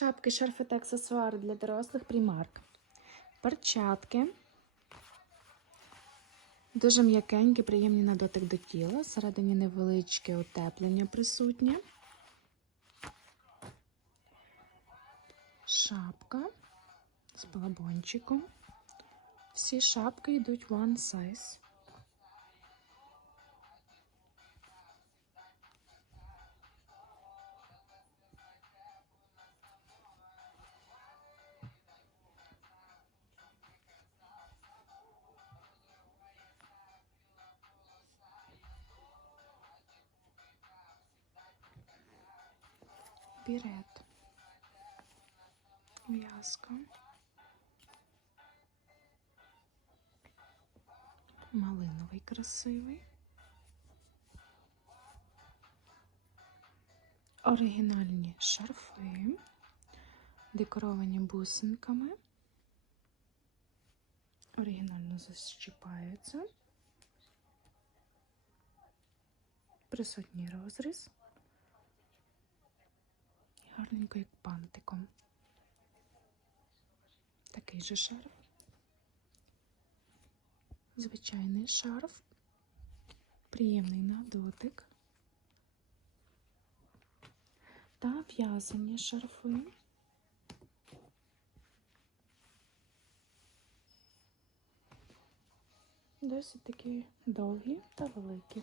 Шапки, шарфи та аксесуари для дорослих Primark. Перчатки. Дуже м'якенькі, приємні на дотик до тіла. Всередині невеличке утеплення присутнє. Шапка з балабончиком. Всі шапки йдуть one size. Бірет. В'язка. Малиновий красивий. Оригінальні шарфи, декоровані бусинками. Оригінально защіпаються. Присутній розріз. Гарненько, як пантиком. Такий же шарф. Звичайний шарф. Приємний на дотик. Та в'язані шарфи. Досить такі довгі та великі.